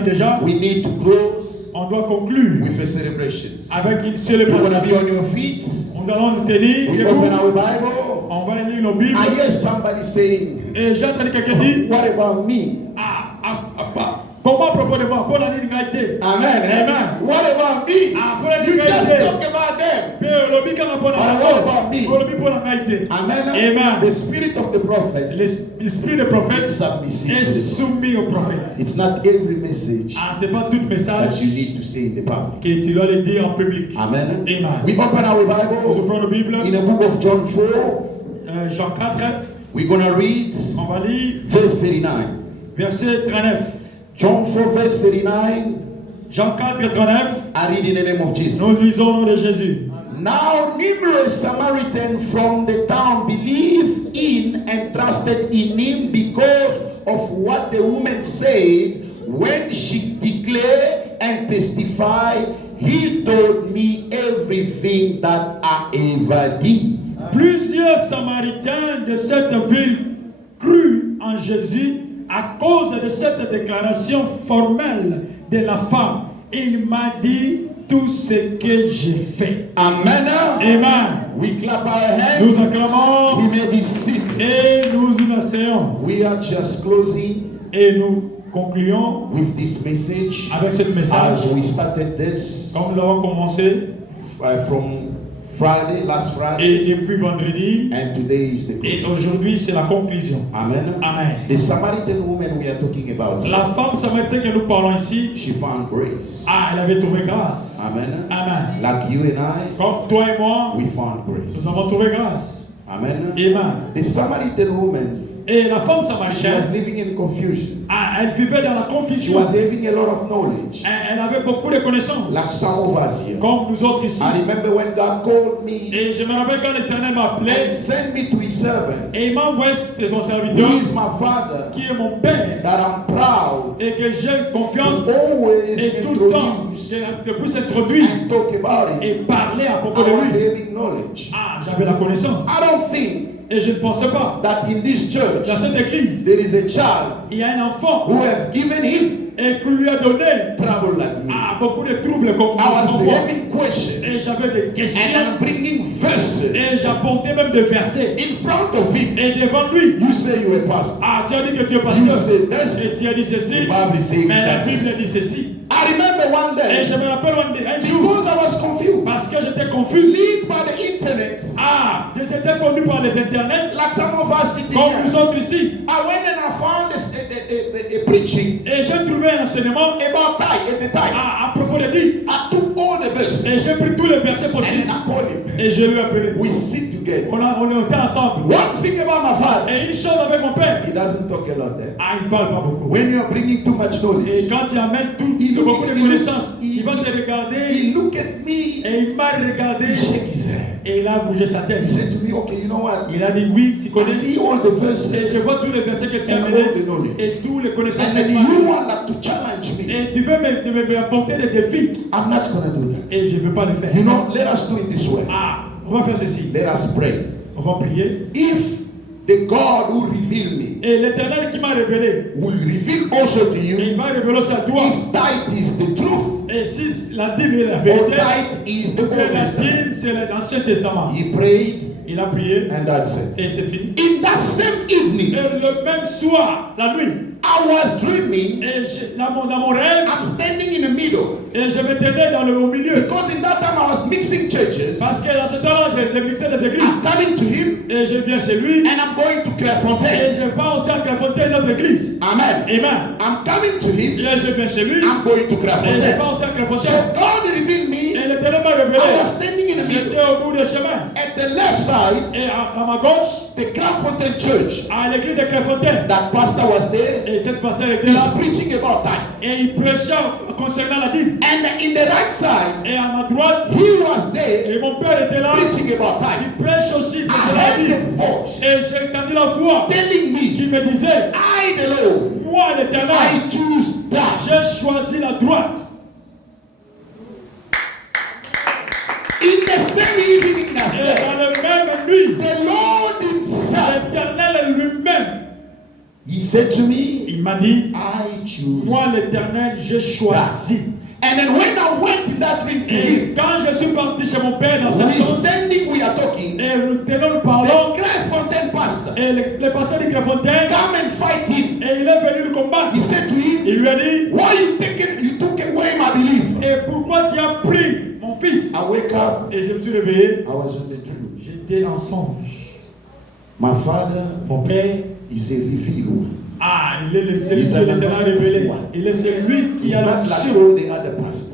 Déjà, we need to close on doit conclure with a celebration. avec une You're célébration. going to be on your feet. Nous allons nous tenir We debout. open our Bible. On va lire nos Bibles. I hear somebody saying, Et j'ai entendu quelqu'un dire, what about me? comment à propos de moi? Pour la ligne d'égalité. Amen. Amen. What about me? You just talk about them. What about me? Amen. Amen. The spirit of the prophet L'esprit des prophètes is submissive est to the soumis aux prophètes. prophet. It's not every message C'est pas tout that message you need to say in the public. que tu dois le dire en public. Amen. Amen. We open our Nous Bible ouvrons la Bible. in the book of John 4. Jean 4. We're going to read On va lire verse 39. verset 39. John 4 verse 39. Jean 4, 39. I read in the name of Jesus. Nous lisons au nom de Jésus. Now numerous Samaritans from the town believed in and trusted in him because of what the woman said when she declared and testified, he told me everything that I ever did. Plusieurs Samaritains de cette ville crurent en Jésus à cause de cette déclaration formelle de la femme. Il m'a dit tout ce que j'ai fait. Amen. Amen. We clap our hands. Nous acclamons We may be seated. et nous nous asseyons. We are just closing Et nous concluons with this message avec ce message. as we started this Comme nous l'avons commencé. from Friday, last Friday, Et depuis vendredi. and today is the Et close. aujourd'hui, c'est la conclusion. Amen. Amen. The Samaritan woman we are talking about, La femme samaritaine que nous parlons ici, she found grace. elle avait trouvé grâce. Amen. Amen. Like you and I, Comme toi et moi, we found grace. nous avons trouvé grâce. Amen. Amen. The Samaritan woman, Et la femme she samaritaine, was living in confusion. elle vivait dans la She confusion. was having a lot of knowledge, Elle avait beaucoup de connaissances, like some of us here. comme nous autres ici. I remember when God called me Et je me rappelle quand l'Éternel m'a appelé and sent me to His servant, et il m'a envoyé son who serviteur, is my father, qui est mon père, that I'm proud et que j'ai confiance to always et tout le temps introduce je puisse introduire and talk about et it. parler à I propos de was lui. having knowledge. J'avais la connaissance. I don't think Et je ne pensais pas, that in this church dans cette église, there is a child il y a un enfant who have given him et qui lui a donné trouble like me. beaucoup de troubles comme I was moi. having questions Et j'avais des and questions. I'm bringing verses Et j'apportais même des versets. in front of him. Et devant lui, You say you a pastor. tu as dit que tu es You pasteur. say Et this. tu as dit ceci. The Bible is saying Mais la Bible this. dit ceci. I remember one Et je day, me rappelle un jour, because I was confused, parce que j'étais confus. lead by the internet, J'étais connu par les internets, like some of us sitting comme nous here. autres ici. I went and I found a preaching Et j'ai trouvé un enseignement about tithe at the time. à propos de lui. I took all the verses Et j'ai pris tous les versets and possibles. I called him. Et je lui ai appelé. We sit together. On était ensemble. One thing about my father, Et une chose avec mon père. he doesn't talk a lot. Il parle pas beaucoup. When you are bringing too much Et knowledge, quand tu amènes beaucoup de connaissances, il va te regarder. he looked at me, Et il m'a regardé. he shook his head. Et il a bougé sa He tête. said to me, okay, you know what? Il a dit oui, tu I connais. see all the verses Et je vois tous les versets que tu as and menés. all the knowledge. Et tous les connaissances And que then tu you as. want like to challenge me. Et tu veux me apporter des défis. I'm not going to do that. Et je ne veux pas le faire. You know, let us do it this way. On va faire ceci. Let us pray. On va prier. If the God who revealed me Et l'Éternel qui m'a révélé, will reveal also to you, il va révéler aussi à toi. if tithe is the truth Et si la dîme est la or vérité, tithe is the que Old la Testament. dîme c'est l'Ancien Testament. He prayed Il a prié and that's it. et c'est fini. In that same evening, Et le même soir, la nuit, I was dreaming. et dans mon rêve, I'm standing in the middle et je me tenais au milieu. because in that time I was mixing churches. Parce que dans ce temps-là, j'ai mixé les églises. I'm coming to him Et je viens chez lui. and I'm going to Et Clairefontaine. je pars aussi à Clairefontaine, notre église. Amen. Amen. I'm coming to him. Et je viens chez lui. I'm going to Et je Clairefontaine. pars aussi à So Clairefontaine. God revealed me. Et l'Éternel m'a I révélé. was standing in the J'étais middle. au bout du chemin. At the left side, Et à ma gauche, the Clairefontaine church. à l'église de Clairefontaine. That pastor was there. Et cette pasteur était He's là. preaching about tithes. Et il prêchait concernant la dîme. And in the right side, Et à ma droite, he was there et mon père était là. preaching about tithes. Il prêche aussi I concernant la heard dîme. the voice Et j'ai entendu la voix telling qui me, me disait, I, the Lord, moi l'Éternel, I choose that. j'ai choisi la droite. In the same evening, I Et said, dans la même nuit, the Lord himself, l'Éternel lui-même, he said to me, il Il m'a dit, I choose. moi l'Éternel, j'ai choisi. And then when I went in that dream to Et him, quand je suis parti chez mon père dans sa we chambre, standing, we are talking. et nous tenons, nous parlons, The Clairefontaine pastor et le pasteur de Clairefontaine, come and fight him. et il est venu le combattre. He said to him, Il lui a dit, why you took away my belief? et pourquoi tu as pris mon fils? I wake up, Et je me suis réveillé, I was in the dream. j'étais en songe. My father Mon père, is a revealer. il est celui qui est révélé. Il est celui qui He's a not l'onction. like all the other pastors.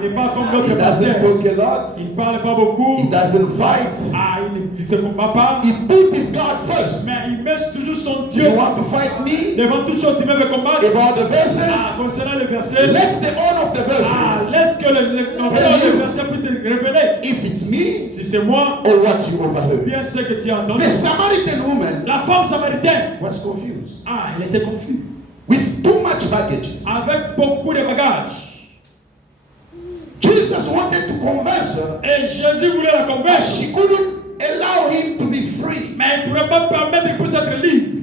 Il n'est pas comme He l'autre doesn't pasteur. talk a lot. Il ne parle pas beaucoup. He doesn't fight. Il ne se combat pas. He put his God first. Mais il met toujours son Dieu. You want to fight me Devant toute chose, il met le combat. about the verses? Concernant le verset. Let's the honor of the verses. Laisse que le verset puisse te révéler. If it's me Si c'est moi, or what you overheard. bien ce que tu as entendu. The Samaritan woman La femme samaritaine. was confused Elle était confuse. with too much baggage. Avec beaucoup de bagages. Jesus wanted to converse her, Et Jésus voulait la but convaincre. she couldn't allow him to be free. Mais il ne pouvait pas permettre qu'il puisse être libre.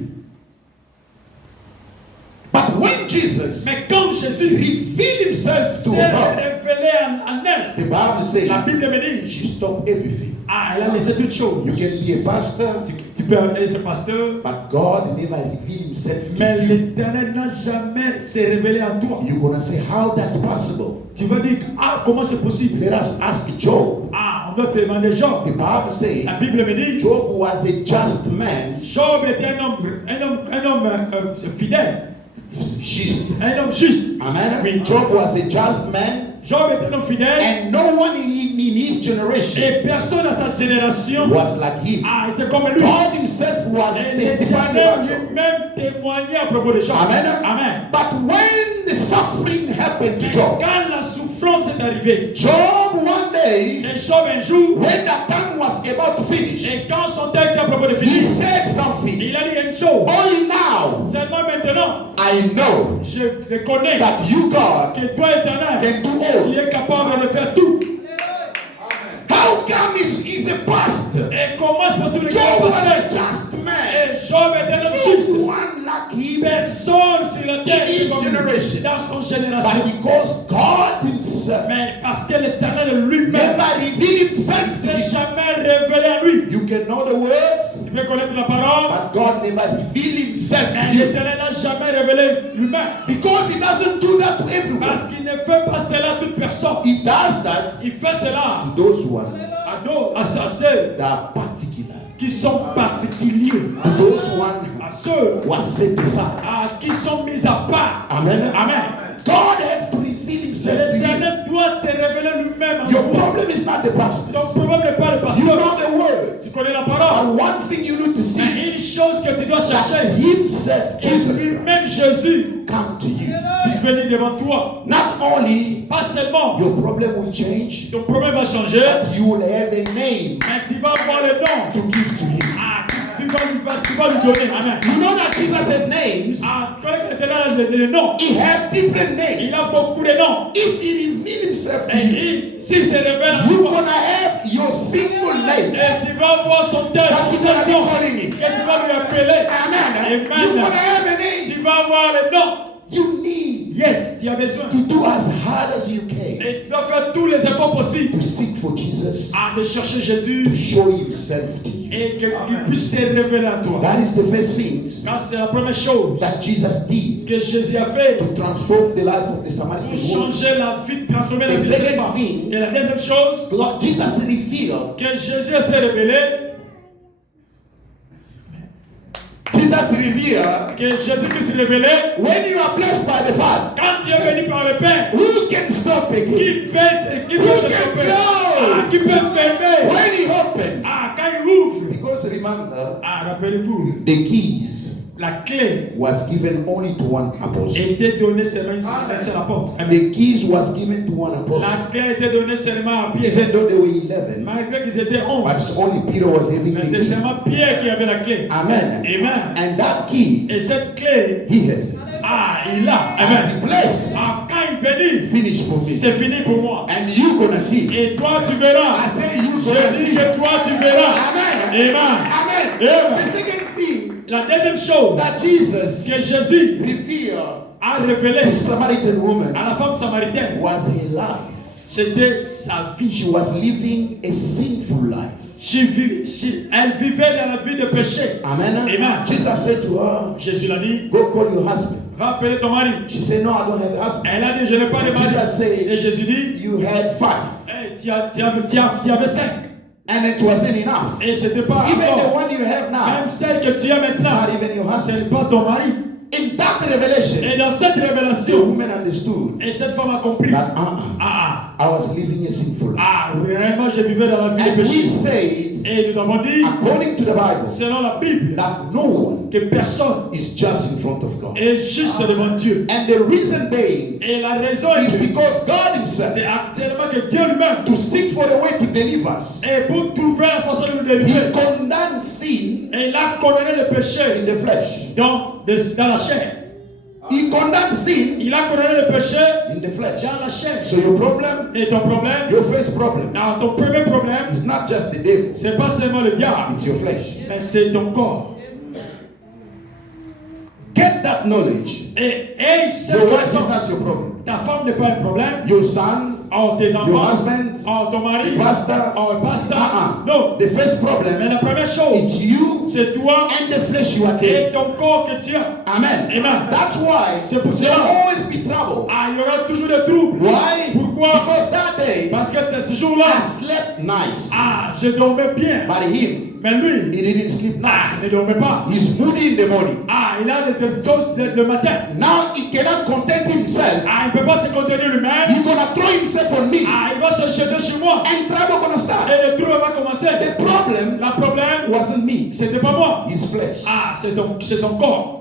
But when Jesus Mais quand Jésus revealed himself to s'est her, révélé en elle, the Bible says la Bible me dit, she stopped everything. elle a laissé toutes choses. You can be a pastor, Tu peux être pasteur, but God never revealed himself to mais you. l'Éternel n'a jamais s'est révélé à toi. You're gonna say, how that's possible? Tu vas dire, comment c'est possible? Let us ask Job. On doit se demander Job. The Bible says La Bible me dit, Job was a just man, Job était un homme fidèle, just. un homme juste. Amen. Oui. Job was a just man, Job était un homme fidèle, and no one in his generation et personne dans sa génération was like him. était comme lui. God himself was Et testifying l'Éternel about Job. lui-même témoignait à propos de Job. Amen. Amen. But when the suffering happened to Mais Job, quand la souffrance est arrivée, Job one day, et Job un jour, when the time was about to finish, et quand son temps était à propos de he finir, said something. il a dit une chose. Only now Seulement maintenant, I know je reconnais that you, God, que toi, Éternel, can do all. tu es capable de faire tout. How come he's a pastor? Et comment est-ce possible que Job tu was fasses a just man. Et Job était un homme No juste. one like him. Personne sur la terre In his est comme lui generation. dans son But génération. because God himself Mais parce que l'Éternel lui-même never revealed himself ne to him. s'est jamais révélé à lui. You can know the words, Tu peux connaître la parole, but God never revealed himself to mais you. l'Éternel n'a jamais révélé lui-même. Because he doesn't do that to everyone. Parce qu'il ne fait pas cela à toute personne. He does that Il fait cela to those one à ceux that are particular. qui sont particuliers, To those one à ceux who are set aside. qui sont mis à part. Amen. Amen. God has to reveal himself to you. L'Éternel doit se révéler lui-même à Your toi. problem is not the Ton pastor. problème n'est pas le You pasteur. know the words. Tu connais la parole. But one thing you need to see, Mais une chose que tu dois that chercher, himself, que Jesus, lui-même Jésus come to you. puisse venir devant toi. Not only Pas seulement your problem will change, ton problème va changer, but you will have a name mais tu vas avoir le nom. to give to him. Tu vas lui donner. Amen. You know that Jesus had names. Tu connais que l'Éternel a des noms. He had different names. Il a beaucoup de noms. If he revealed himself to you, Et s'il se révèle à you're toi, gonna have your single name et tu vas voir son tête, that son you're gonna be nom, calling que him. tu vas lui appeler. Amen. You're Amen. gonna have a name. Tu vas avoir le nom. You need Yes, tu as besoin. to do as hard as you can Et tu dois faire tous les efforts possibles to seek for Jesus, de chercher Jésus to show himself to you. et qu'il puisse se révéler à toi. That is the first things Car c'est la première chose that Jesus did que Jésus a fait to transform the life of the pour Samaritan woman. changer la vie, transformer la The vie de cette second femme. thing- Et la deuxième chose God, Jesus revealed, que Jésus s'est révélé, Jesus revealed, que Jésus puisse se révéler when you are blessed by the Father, quand tu es venu par le Père. who can stop again? Qui peut te stopper? Qui peut fermer? When he opened, Quand il ouvre. because remember, Rappelez-vous, the keys la clé was given only to one apostle. était donnée seulement à un seul apôtre. The keys was given to one apostle. La clé était donnée seulement à Pierre. Even though they were 11, Malgré qu'ils étaient 11. but only Peter was having Mais the c'est key. seulement Pierre qui avait la clé. Amen. Amen. And that key, Et cette clé, he has it. il l'a. As he Amen. bless, Quand il bénit, finish for me. c'est fini pour moi. And you gonna see. Et toi, tu verras. I say you gonna Je dis see. que toi, tu verras. Amen. Amen. Amen. Amen. The second thing La deuxième chose that Jesus que Jésus revealed a to révélé Samaritan woman à la femme samaritaine, was her life. c'était sa vie. She was living a sinful life. Elle vivait dans la vie de péché. Amen. Amen. Jesus said to her, Jésus l'a dit, go call your husband. va appeler ton mari. She said, no, I don't have a husband. Elle a dit, je n'ai pas de mari. Jesus said, Et Jésus dit, you had 5. hey, tu avais 5. And it wasn't enough. Et c'était pas Even the encore. one you have now, Même celle que tu as it's maintenant, not even your ce husband. n'est pas ton mari. In that revelation, Et dans cette the révélation, woman understood et cette femme a compris, that I was living a sinful life. Réellement je vivais dans la vie de And we péché. said, Et nous avons dit, according to the Bible, selon la Bible, that no one que personne is just in front of God. est juste devant Dieu. And the reason being Et la raison is est because God himself, c'est actuellement que Dieu lui-même, to seek for a way to deliver us, et pour trouver la façon de nous he délivrer, condemned sin et il a condamné le péché in the flesh. dans la chair. He condemned sin Il a condamné le péché in the flesh. dans la chair. So your problem, Et ton problème, your first problem, non, ton premier problème, is not just the devil, c'est pas seulement le diable, it's your flesh. mais c'est ton corps. Get that knowledge. Et cette Your wife is connaissance, not your problem. ta femme n'est pas un problème. Your son, Oh, tes enfants, your husband, oh, ton mari, the pastor. oh, le pasteur. Uh-uh. Non, The first mais problem, la première chose, it's you c'est toi and the flesh you are carrying. et ton corps que tu as. Amen. Amen. That's why C'est pour there will cela. always be trouble. Ah, il y aura toujours des troubles. Why? Pourquoi? Because that day Parce que c'est ce I jour-là. slept nice. Ah, je dormais bien. But him, Mais lui, he didn't sleep ah, nice. ne dormait pas. He's moody in the morning. Ah, il a des choses le matin. Now he cannot content himself. Ah, il ne peut pas se contenir lui-même. He's gonna throw himself on me. Ah, il va se jeter sur moi. And trouble gonna start. Et le trouble va commencer. The problem Le problème, wasn't me, c'était pas moi. his flesh. Ah, c'est son corps.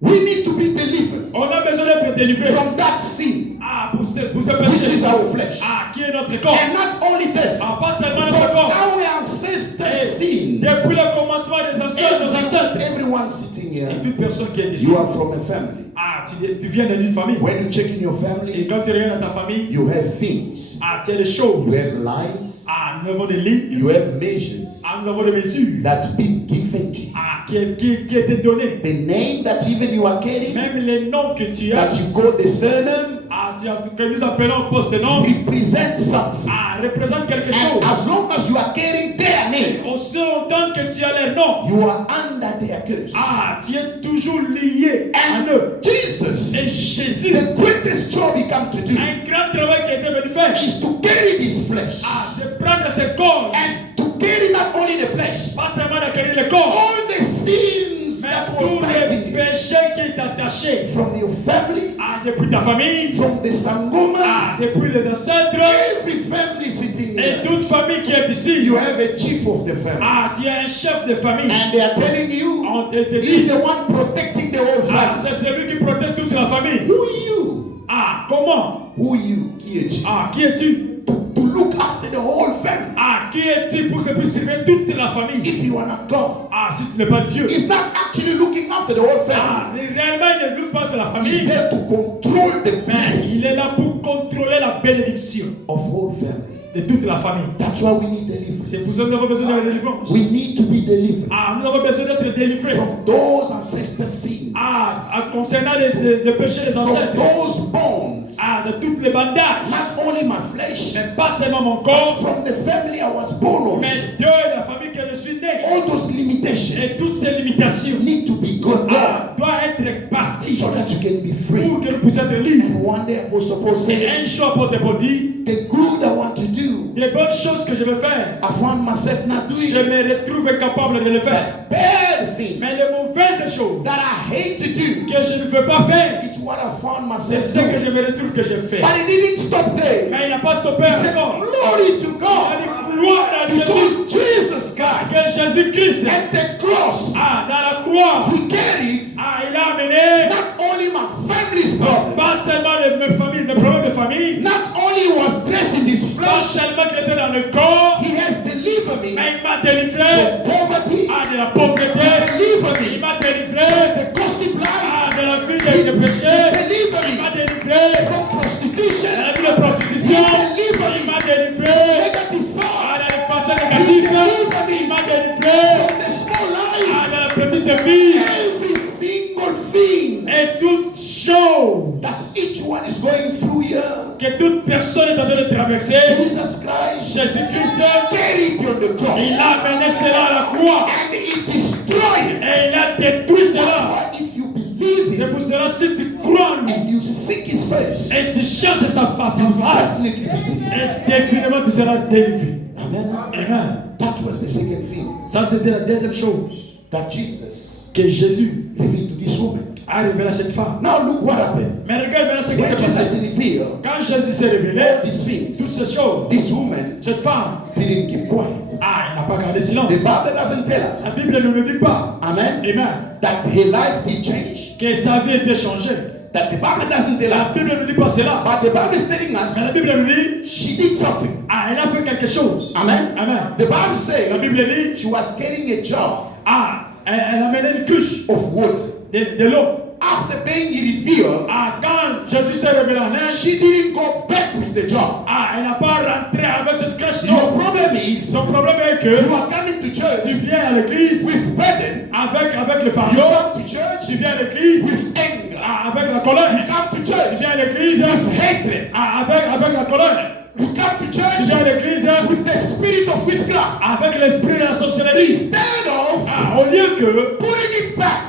We need to be delivered On a besoin d'être délivré. from that sin, Ah, pour ce which is péché. our flesh. Ah, qui est notre corps. And not only this, Ah, pas seulement from notre corps. our ancestors' sin. Depuis le commencement des anciens, nos ancêtres. Everyone sitting Et here, toute personne qui est ici. you are from a family. Ah, tu viens d'une famille. When you check in your Et family, quand tu regardes dans ta famille, you have things. ah, tu as des choses. You have lines. Ah, nous avons des lignes. You have measures Ah, nous avons des mesures. that be given to you. Ah, qui étaient données. The name that even you are carrying, Même les noms que tu as. that you call the surname, Ah, que nous appelons poste de nom. represent something. Ah, représente quelque And chose. as long as you are carrying their name, Aussi longtemps que tu as les noms. you are under their curse. Ah, tu es toujours lié à And eux. Jesus, Et Jésus, the greatest job he come to do un grand travail qui a été venu faire. is to carry this flesh. Ah, de prendre ses corps. And to carry not only the flesh, Pas seulement d'acquérir le corps. all the sins Mais that was tous les fighting you péchés qui est attaché. from your family, Ah, depuis ta famille. from the Ah, sangomas, depuis les ancêtres. every family sitting Et here. toute famille qui est ici. You have a chief of the family. Ah, tu es un chef de famille. And they are telling you, On te he's dit. the one protecting the whole Ah, family. c'est celui qui protège toute la famille. Who you? Ah, comment? Who you? Qui es-tu? Ah, qui es-tu? To look after the whole family. Ah, qui es-tu pour que tu puisses servir toute la famille? If you are not God, Ah, si tu n'es pas Dieu. he's not actually looking after the whole Ah, family. réellement, il ne loue pas de la He's famille. there to control the Mais peace il est là pour contrôler la bénédiction of whole family. de toute la famille. That's why we need deliverance. C'est pour ça que nous avons besoin de la délivrance. We need to be delivered Ah, nous avons besoin d'être délivrés. from those ancestor sins, Concernant les péchés des from ancêtres. those bonds. Ah, de toutes les bandages. Not only my flesh, Mais pas seulement mon corps, from the family I was born mais also. Dieu et la famille que je suis né. All those limitations Et toutes ces limitations need to be gone ah, doivent être parties so that you can be free. pour que nous puissions être libres. And one day I was supposed to C'est say, un choix pour te dire the good I want to do, des bonnes choses que je veux faire. I found myself not doing Je it. me retrouve capable de le faire. Bad thing Mais les mauvaises choses that I hate to do, que je ne veux pas faire, it's what I found c'est myself ce que je doing. me retrouve que je fais. But it didn't stop there. Mais il n'a pas stoppé He said, encore. glory to Il a God. dit gloire à Jésus. Because Jesus Christ Que Jésus-Christ, at the cross, ah, dans la croix, he carried ah, il a amené not only my family's problem, pas seulement mes problèmes de famille, not only was dressing his pas flesh, seulement qu'il était dans le corps, he has delivered me mais il m'a délivré from poverty, ah, de la pauvreté. delivered Il me m'a délivré from the gossip life, ah, de la vie de péché. delivered Il me m'a délivré from de prostitution, la vie de prostitution. Il m'a délivré negative ah, thought, de la pensée négative. Il m'a délivré from the small life, ah, de la petite vie. Every single thing Et toute chose that each one is going through here, que toute personne est en train de traverser, Jesus Christ Jésus-Christ, carried it on the cross. il a mené cela à la croix. And he destroyed it. Et il a détruit cela. That's why if you believe C'est him pour cela, si tu crois en lui, and you seek his face, et tu cherches sa face, definitely believe. et définitivement tu seras délivré. Amen. Amen. That was the second thing Ça, c'était la deuxième chose that Jesus que Jésus revealed to this woman. a révélé à cette femme. Now look what happened. Mais regarde maintenant ce qui s'est When Jesus passé. revealed Quand Jésus s'est révélé, all these things, toutes ces choses, this woman cette femme, didn't keep quiet. elle n'a pas gardé silence. The Bible doesn't tell us, La Bible ne nous le dit pas. amen, Amen. that her life did change. Que sa vie était changée. That the Bible doesn't tell La us, Bible ne nous dit pas cela. but the Bible is telling us Mais la Bible nous dit, she did something. elle a fait quelque chose. Amen. Amen. The Bible La says Bible dit, she was carrying a jar elle a mené une couche of water. de l'eau. After being revealed, Quand Jésus s'est révélé en elle, she didn't go back with the jar. elle n'a pas rentré avec cette couche. Your Non. problem is Son problème est que you are coming to tu church viens à l'église with burden. avec le You fardeau. come to church Tu viens à l'église with anger. avec la colère. You come to Tu church viens à l'église with hatred. avec la colère. You come to Tu viens à church l'église with the spirit of witchcraft. avec l'esprit de la sorcellerie. Instead of Au lieu que putting it back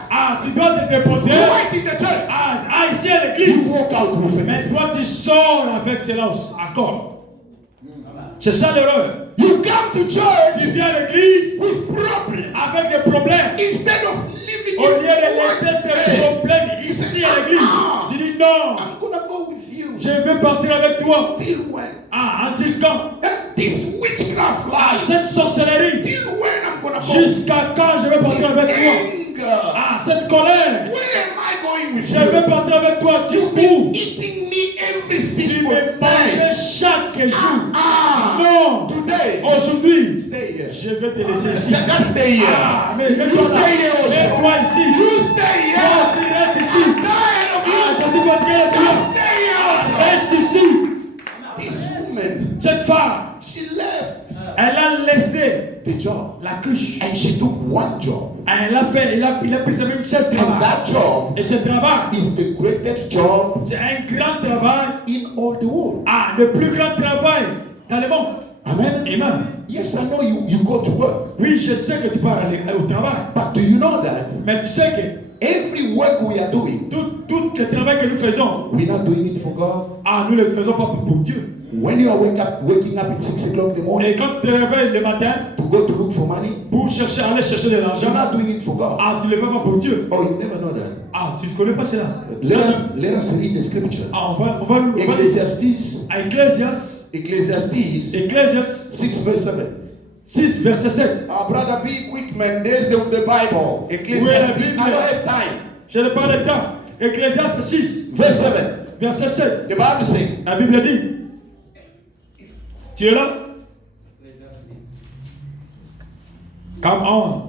tu dois te déposer right in the church, ici à you l'église. walk out with it. Mais toi tu sors avec cela encore. C'est ça l'erreur. You come to Tu church viens à l'église with problems. avec des problèmes. Instead of living Au lieu in de laisser ces problèmes ici à l'église, tu dis non, I'm gonna go with you. je vais partir avec toi. Till when? Until quand? This witchcraft life. Cette sorcellerie. Till when I'm gonna go? Jusqu'à quand je vais partir avec toi? Anger. Cette colère. Where am I going with Je vais you? partir avec toi You've jusqu'où? been eating me every Tu single me day. manges chaque jour. Ah, Non. today. Aujourd'hui, Stay here. je vais te laisser ici. Just stay here. Mais You mets-toi là. stay here also. Mets-toi ici. You stay Toi here. aussi, reste ici. I'm tired of you. Je suis fatigué de Just toi. stay here also. Reste ici. This woman, Cette femme, she left elle a laissé the job la couche. and she took one job. Il a pris seulement une seule And travail. that job Et ce travail, is the greatest job c'est un grand travail. in all the world. Le plus grand travail dans le monde. Amen. Amen. Yes, I know you go to work. Oui, je sais que tu pars au travail. But do you know that Mais tu sais que every work we are doing, tout le travail que nous faisons, we're not doing it for God? nous ne le faisons pas pour Dieu. When you are waking up at 6 o'clock in the morning Et quand tu te réveilles le matin to go to look for money, pour aller chercher de you're l'argent, not doing it for God. tu ne le fais pas pour Dieu. Oh, you never know that. Tu ne connais pas cela. Let us read the scripture. On va Ecclesiastes, Ecclésias 6 verse 7. 6, verset 7. Brother, be quick, man. There's the Bible. Ecclesiastes, I don't have time. Je n'ai pas le temps. Ecclésias 6, Verse 7. verset 7. The Bible says, La Bible dit. Tu es là? Come on.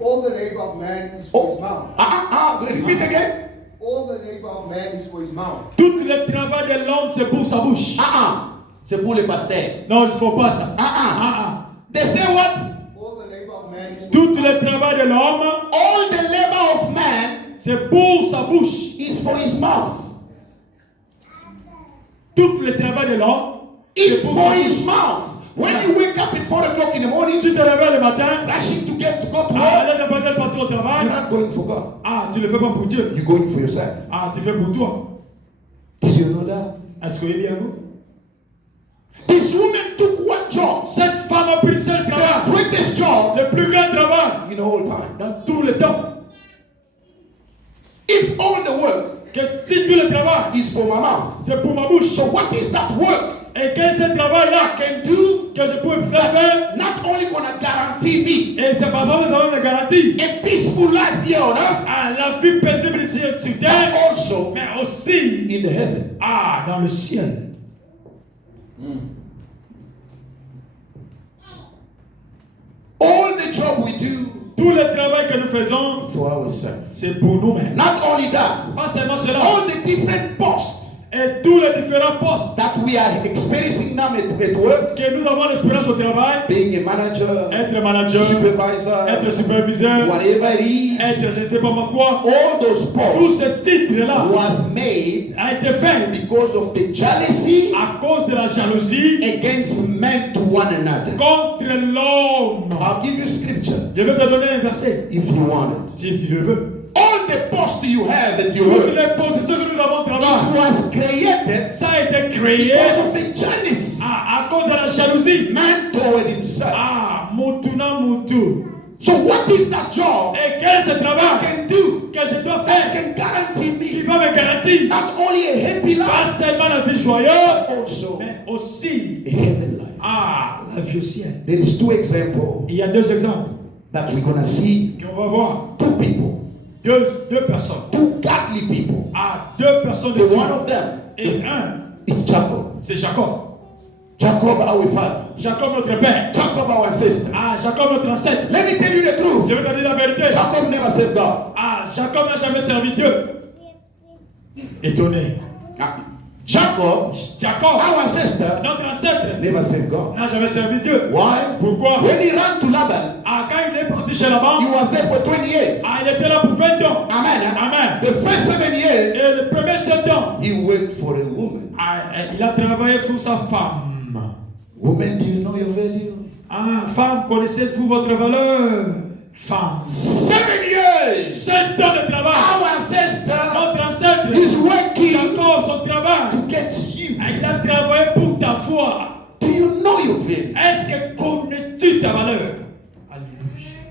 All the labor of man is for his mouth. repeat again. All the labor of man is for his mouth. Tout le travail de l'homme, c'est pour sa bouche. C'est pour les pasteurs. Non, il ne faut pas ça. They say what? All the labor of man is for Tout le travail de l'homme, All the labor of man c'est pour sa bouche. is for his mouth. Tout le travail de l'homme, c'est It's pour for sa his bouche. mouth. When you wake up at 4 o'clock in the morning, Si tu te réveilles le matin, rushing to go to work, allez de partir au travail, you're not going for God. tu ne le fais pas pour Dieu. You're going for yourself. Tu fais pour toi. Did you know that? Est-ce que vous voyez bien vous? This woman took one job, Cette femme a pris le seul the travail, greatest job le plus grand travail in the whole time. dans tout le temps. If all the work Que si tout le travail, is for my mouth, c'est pour ma bouche. so what is that work Et quel est ce travail-là I can do que je peux faire? not only gonna guarantee me Et c'est pas vraiment ça me garantit a peaceful life here on earth, la vie paisible ici sur but terre, also mais aussi in the heaven? dans le ciel. All the job we do Tout le travail que nous faisons, for ourselves. c'est pour nous-mêmes. Not only that, Pas seulement cela. all the different posts Et tous les différents postes that we are experiencing now at work, que nous avons l'expérience au travail, being a manager, être manager, supervisor, être superviseur, whatever it is, être je ne sais pas moi quoi, all those tous posts ces titres-là was made a été fait because of the jealousy à cause de la jalousie against men to one another. contre l'homme. I'll give you scripture Je vais te donner un verset, if you want it. si tu le veux. All the posts you have at your Toutes work, les positions que nous avons it travaillé, was created ça a été créé because of the jealousy. à cause de la jalousie. Man toward himself. Mutuna mutu. So what is that job Et quel est ce I travail can do que je dois that faire can guarantee qui me va me garantir not only a happy pas life, seulement la vie joyeuse, also mais aussi a heaven life? la vie au ciel. There is two examples Il y a deux exemples that we're gonna see. qu'on va voir. Two people, Deux personnes. two godly people. Deux personnes de The Dieu. one of them, Et un, it's Jacob. c'est Jacob. Jacob, our father. Jacob notre père. Jacob, our sister. Jacob notre ancêtre. Let me tell you the truth. Je vais te dire la vérité. Jacob never served God. Jacob n'a jamais servi Dieu. Étonné. Jacob, Jacob, our sister, notre ancêtre, never served God. n'a jamais servi Dieu. Why? Pourquoi? When he ran to Laban, Quand il est parti chez Laban, he was there for 20 years. il était là pour 20 ans. Amen. Amen. The first 7 years, Et le premier 7 ans, he worked for a woman. il a travaillé pour sa femme. Woman, do you know your value? Femme, connaissez-vous votre valeur? Femme. 7 years. 7 ans de travail. Our ancestor Notre ancêtre, is working Jacob, son travail. to get you. Il a travaillé pour ta foi. Do you know your value? Est-ce que connais-tu ta valeur? Alléluia.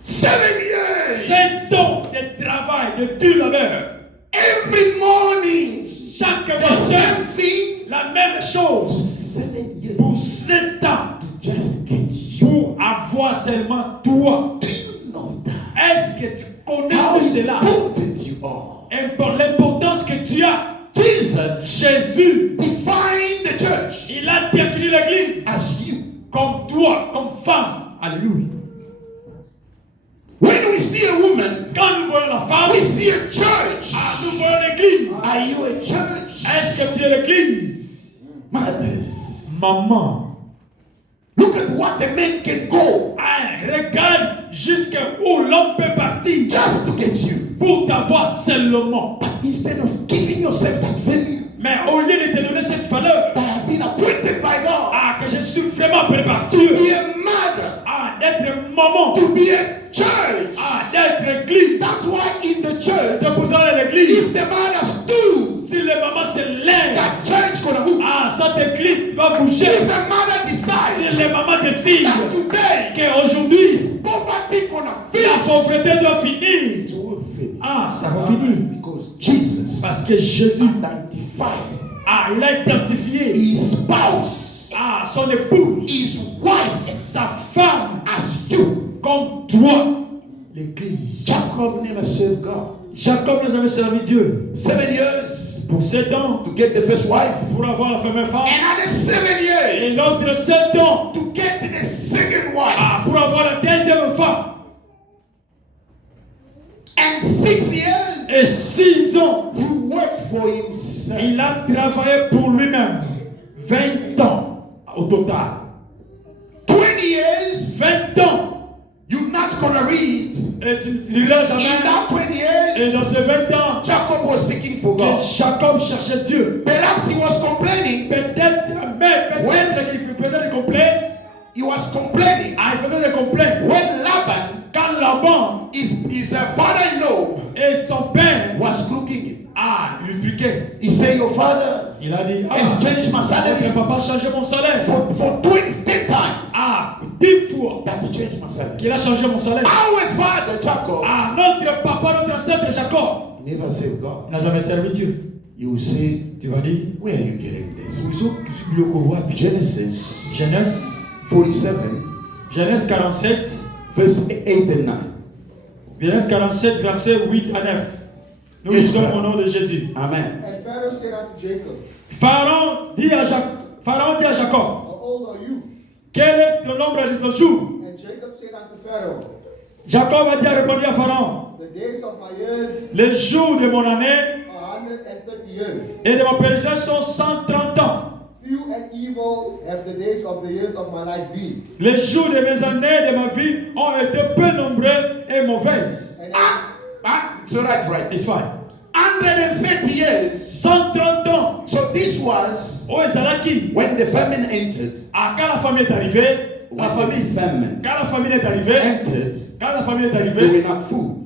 7 years. 7 ans de travail, de dur labeur. Every morning, Chaque the matin, same thing. la même For chose. 7 years. Pour 7 ans. To just get you. Pour avoir seulement toi. Do you know that? Est-ce que tu connais How tout cela? important you are. L'importance que tu as. Jesus Jésus, defined the church il a défini l'église as you. comme toi, comme femme. Alléluia. When we see a woman, Quand nous voyons la femme, we see a church. nous voyons l'église. Are you a church? Est-ce que tu es l'église? Mothers. Maman. Look at what the man can go Regarde jusqu'où l'homme peut partir just to get you. pour t'avoir seulement. But instead of giving yourself that value Mais au lieu de te donner cette valeur, that have been appointed by God, que je suis vraiment préparé to be a mother, d'être maman, to be a church. d'être église. That's why in the church, C'est pour ça à l'église, if the mothers do, si les mamans se lèvent, that church gonna move. cette église va bouger. If the mother decides Si les mamans décident that today qu'aujourd'hui, poverty gonna la finish, pauvreté doit finir, it will finish. ça va finir. Because Jesus Parce que Jésus, identified il a identifié his spouse, son épouse, his wife, sa femme, as you. comme toi, l'église. Jacob never served God. Jacob n'a jamais servi Dieu. 7 years Pour 7 ans, to get the first wife. pour avoir la première femme. Another 7 Et years l'autre 7 ans, to get the second wife. pour avoir la deuxième femme. And 6 years Et 6 ans, he worked for himself. il a travaillé pour lui-même. 20 ans au total. 20 years 20 ans. you're not gonna read. Et tu ne liras In jamais. that 20 years Et dans ces 20 ans, Jacob was seeking for God. que Jacob cherchait Dieu. Perhaps he was complaining. Peut-être qu'il complaît. He was complaining Il faisait des complaints. when Laban, Quand Laban his father-in-law, et son père, was crooking him. il truquait. He said, your father Il a dit, has changed my que salary papa a changé mon salaire. for 10 times. 10 fois that he changed my salary. qu'il a changé mon salaire. Our father Jacob Notre papa, notre ancêtre Jacob, never served God. n'a jamais servi Dieu. You will say, Tu vas dire, where are you getting this? Genèse, Genesis 47, Genèse 47, verse 8 and 9. Genèse 47, versets 8 à 9. Nous Yes, sommes sir. au nom de Jésus. Amen. And Pharaoh said unto Jacob, Pharaon dit à Jacob, how old are you? quel est le nombre de ton jour? And Jacob said unto Pharaoh, Jacob a répondu à Pharaon, the days of my years les jours de mon année are 130 years. Et de ma péché sont 130 ans. Few and evil have the days of the years of my life been. Les jours de mes années de ma vie ont été peu nombreux et mauvaises. And So that's right. It's fine. 130 years. 130 ans. So this was Oh, Ezalaki. when the famine entered. Ah, quand la famille est arrivée, la When famille. the famine Quand la famille est arrivée, entered, quand la famille est they arrivée, were not food.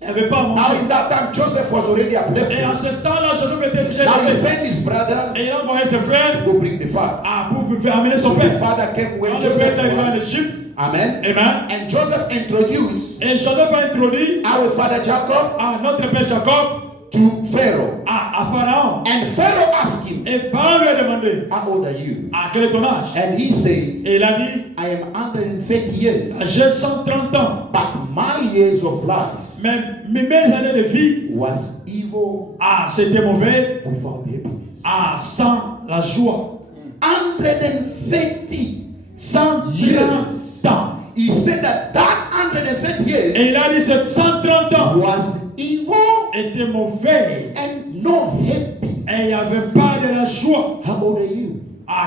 elle n'avait pas à Now manger. in that time, Joseph was already Et à uplifted. ce temps-là, Joseph était déjà Now he élevé. sent his brother Et il a envoyé ses frères to go bring the father. pour faire amener son So the père. father came when Quand le père Joseph est arrivé en was. Égypte, Amen. amen. And Joseph introduced Et Joseph a introduit our father Jacob à notre père Jacob to Pharaoh. à Pharaon. And Pharaoh asked him, Et Pharaon lui a demandé, how old are you? quel est ton âge? And he said, Et il a dit, I am 130 years. j'ai 130 ans. But my years of life Mais mes années de vie, was evil c'était mauvais. without the happiness. Sans la joie. 130. 130 ans. He said that 130 years Et il a dit, ces 130 ans was evil étaient mauvais. and no happy. Et il n'y avait pas de la joie. How old are you?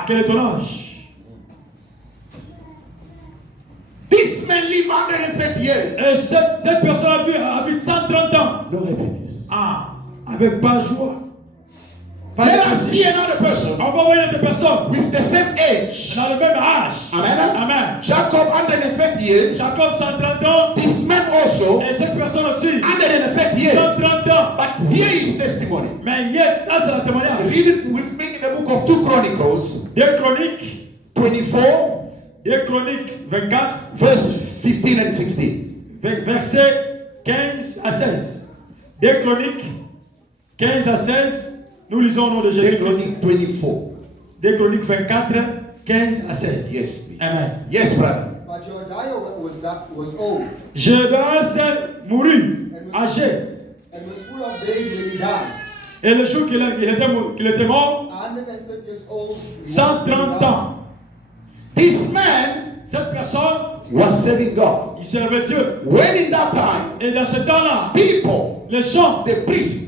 Quel est ton âge? This man lived 130 years. Et cette personne a vécu 130 ans. No happiness. Avec pas de joie. Pas de Let us plaisir. see another person On va voir une autre personne with the same age. dans le même âge. Amen. Amen. Jacob 130 years. Jacob 130 ans. This man also Et cette personne aussi 130 years. 130 ans. But here is testimony. Mais yes, ça c'est la témoignage. Read it with me in the book of 2 Chronicles 2 Chroniques. 24 2 Chroniques 24. verse 15 and 16. Versets 15 à 16. 2 Chroniques 15 à 16. Nous lisons au nom de 2 Jésus-Christ. Chroniques 24. 2 Chroniques 24, 15 à 16. Yes, please. Amen. Yes, brother. but Jediah was old Jédas mourut, âgé. and was full of days when he died. Et le jour qu'il était mort, 130 years old. 130 ans. This man Cette personne, was serving God. il servait Dieu. When in that time, Et dans ce temps-là, people, les gens, the priests,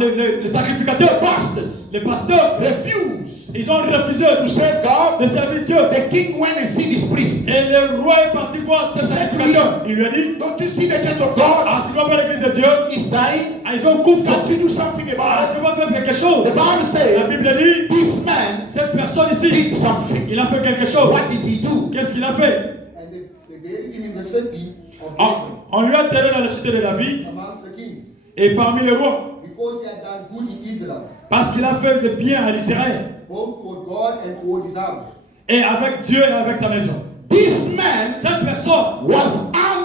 les the sacrificateurs, pastors, les pasteurs, refused ils ont refusé to serve God. de servir Dieu. The king went and see this priest. Et le roi est parti voir ces sacrificateurs. Il lui a dit, Don't you see the church of God tu vois pas l'église de Dieu? is dying? Ils ont coupé. Can't you do something Tu about dois faire quelque chose. it? The Bible La says Bible dit, this man cette personne ici, did something. il a fait quelque chose. What did he do? Qu'est-ce qu'il a fait? And they buried him in the city of On, David on lui a enterré dans la cité de David amongst the kings et parmi les rois. because he had done good in Israel, Parce qu'il a fait le bien à l'Israël. both toward God and toward his house. Et avec Dieu et avec sa maison. This man Cette personne, was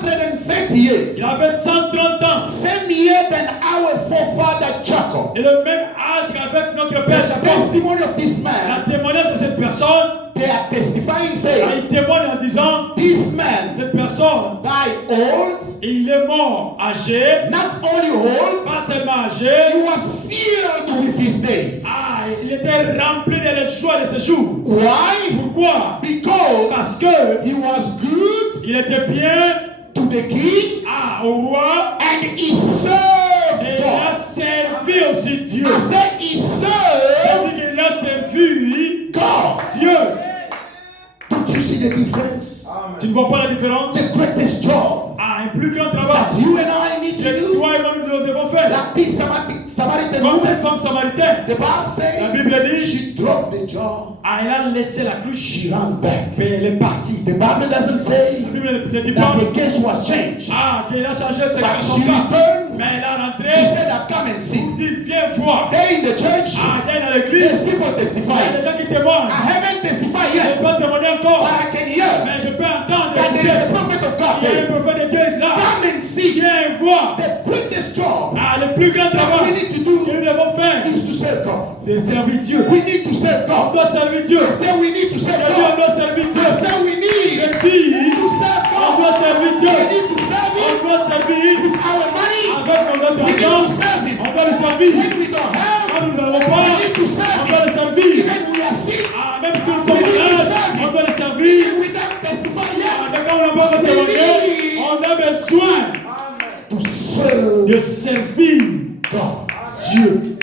130 years. il avait 130 ans. Same year than our forefather Jacob. Et le même âge qu'avec notre père The Jacob. testimony of this La man, témoignage de cette personne, they are testifying saying, il témoigne en disant, this man cette personne, died old, il est mort âgé, not only old, pas seulement âgé, he was filled with his days. il était rempli de la joie de ses jours. Why? Pourquoi? Because Parce que he was good il était bien to the king au roi and he et served il a God. servi aussi Dieu. I said he served C'est-à-dire qu'il a servi God. Dieu. Don't you see the difference? Tu ne vois pas la différence? The greatest job Un plus grand travail that you and I need to que do, toi et moi nous devons faire. like this Samaritan Comme woman, cette femme samaritaine, the Bible la says Bible dit, she dropped the jar, elle a laissé la cloche, she ran back. mais elle est partie. The Bible doesn't say La Bible ne dit pas, that the case was changed. qu'elle a changé ses But son she cas. returned. Mais elle a She rentré, said, "I come and see." dit, viens voir. There in the church, Viens dans there's l'église. people Il y a des testifying. gens qui témoignent. I haven't testified Je ne yet, peux pas témoigner but encore. I can hear Mais je peux entendre. that there is a prophet of God Il y a un there. prophète de Dieu là. Come and see. Viens voir. The greatest job Le plus grand that we travail need to que do nous devons faire, is to serve God. c'est servir Dieu. We need to serve On God. doit servir Dieu. I say we need to serve Je dis, on God. doit servir Dieu. I say we need Je dis, to serve on doit God. servir Dieu. We need to serve On Him doit servir with our money. avec notre We need argent. to serve Him. On doit le servir. When we don't have, Quand nous n'avons we pas, need to serve on doit le Him. servir. Even when we are sick, Même quand nous sommes malades, on doit le servir. even we don't testify yet, Mais quand on n'a pas de témoigner, on a besoin to serve de servir God. Dieu.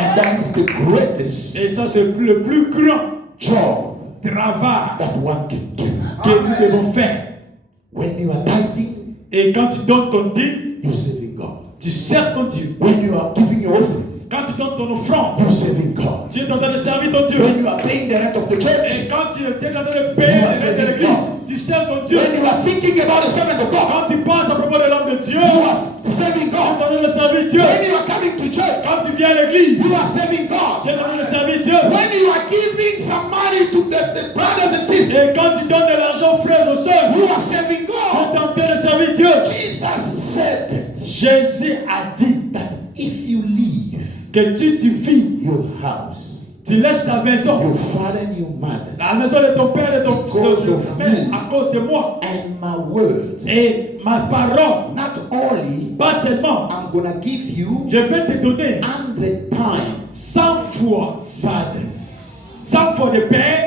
And that is the greatest Et ça, c'est le plus grand job travail that one can do. que nous devons faire. When you are tithing, Et quand tu donnes ton dîme, you're serving God. tu sers ton Dieu. When you are giving your offering, Quand tu donnes ton offrande, you're serving God. tu es en train de servir ton Dieu. When you are paying the rent of the church, Et quand tu es en train de payer les dettes de l'église, tu sers ton Dieu. when you are thinking about the servant of God, Quand tu penses à propos de l'homme de Dieu, you tu are serving es en God. train de servir Dieu. When you are coming to church, Quand tu viens à l'église, you are serving tu God. es en train de servir Dieu. When you are giving some money to the brothers and sisters, Et quand tu donnes de l'argent aux frères et aux sœurs, you are serving tu God. es en train de servir Dieu. Jesus said Jésus a dit that if you leave que tu vis, your house, tu laisses ta maison, your father and your mother, la maison de ton père et de ton Because of ta mère, me. à cause de moi. and my words, Et ma parole, not only pas seulement, I'm gonna give you je vais te donner 100 times 100 fois, fathers. 100 fois de père.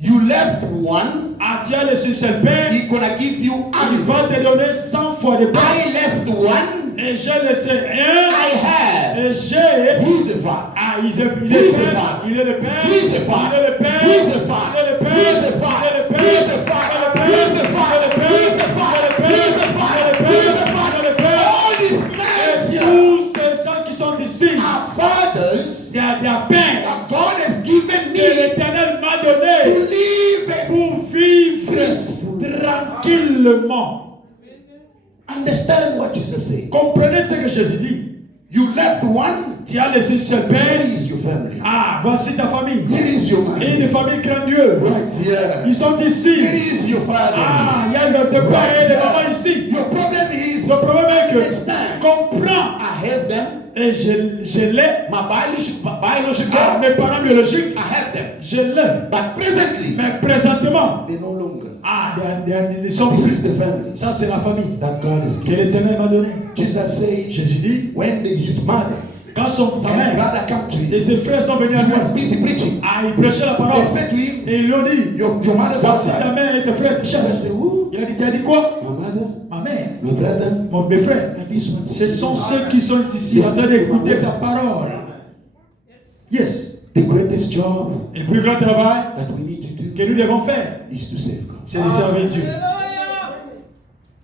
You left one, Ah, tu as laissé seul père, he's gonna give you il va te 100. donner 100 fois de père. I left one, Et j'ai laissé un, I have. et j'ai. Who's the father? Ah, il est Who is le the père, father? il est le père, Who is the il father? est le père, Who is the il father? est le Who père, is the il father? est le Who père, is the father? Who is the father? Who is the father? Who is the father? Who is the father? All these men Et here tous ces gens qui sont ici, are fathers il y a des pères that God has given que me l'Éternel m'a to donné live a pour vivre peaceful. tranquillement. Understand what Jesus said. Comprenez ce que Jésus dit. You left one, Tu as laissé seul here père. is your family. Ah, voici ta famille. Here is your Et une mother. famille grandiose. Right here. Ils sont ici. Here is your father. Ah, il y a le père et les mamans ici. Your problem is, Le problème est que understand. comprends. I have them. Et je l'ai. My Ah, biological, mes parents biologiques, I have them. je l'ai. But presently, Mais présentement, they no longer. ah, ils sont This plus. is the family Ça, c'est la famille that God has que given. l'Éternel m'a donnée. Jesus said, Jésus dit, when his mother quand sa and mère brother come to et him, ses frères sont venus à he lui, was busy preaching. ah, il prêchait la parole. They said to him, Et ils lui ont dit, your mother's voici ta outside. mère et tes frères te Jesus cherchent. said, who? Il a dit, tu as dit quoi? My mother, Ma mère, my brother, mes frères. and this one. Ce sont ceux qui sont ici en train d'écouter ta parole. Yes. The greatest job Et le plus grand travail that we need to do que nous devons faire, is to save God. c'est de servir Dieu.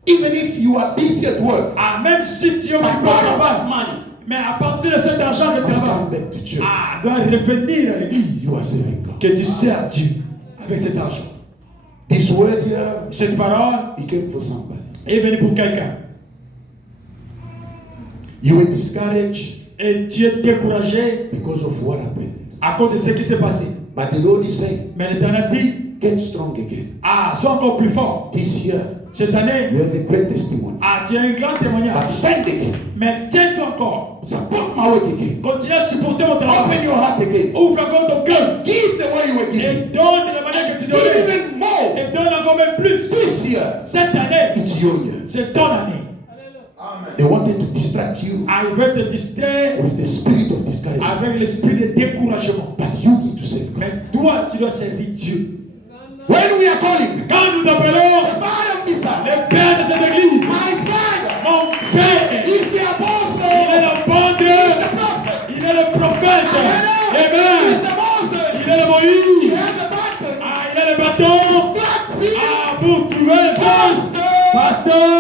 Even if you are busy at work, Ah, même si tu es but occupé au part of travail, that money mais à partir de cet argent que tu must come travailles, back to church. ah, dois revenir à l'église, You are serving God. que tu sers Dieu avec cet argent. This word here, Cette parole it came for somebody. est venue pour quelqu'un. You were discouraged Et tu es découragé because of what happened. à cause de ce qui s'est passé. But the Lord is saying, Mais l'Éternel dit, get strong again. ah, sois encore plus fort. This year, Cette année, you have a great testimony. ah, tu as un grand témoignage. But stand again. Mais tiens-toi encore. Support my work again. Continue à supporter mon travail. Open your heart again. Ouvre encore ton cœur. Give the way you were Et giving. donne de la manière que tu Give donnais. even more. Et donne encore même plus. This year, Cette année, it's your year. c'est ton année. They wanted to distract you Ah, il veut te distraire with the spirit of discouragement. avec l'esprit de découragement. But you need to save God. Mais toi, tu dois servir Dieu. When we are calling, Quand nous appelons the father of this house, le Père de cette église, my father, mon Père, is the il est apostle, l'apôtre, the prophet, il est le prophète. is Amen. the Moses, Il est le he Moïse. has the button, Ah, il est le bâton. that's it, Ah, pour trouver le poste. pastor, Pasteur.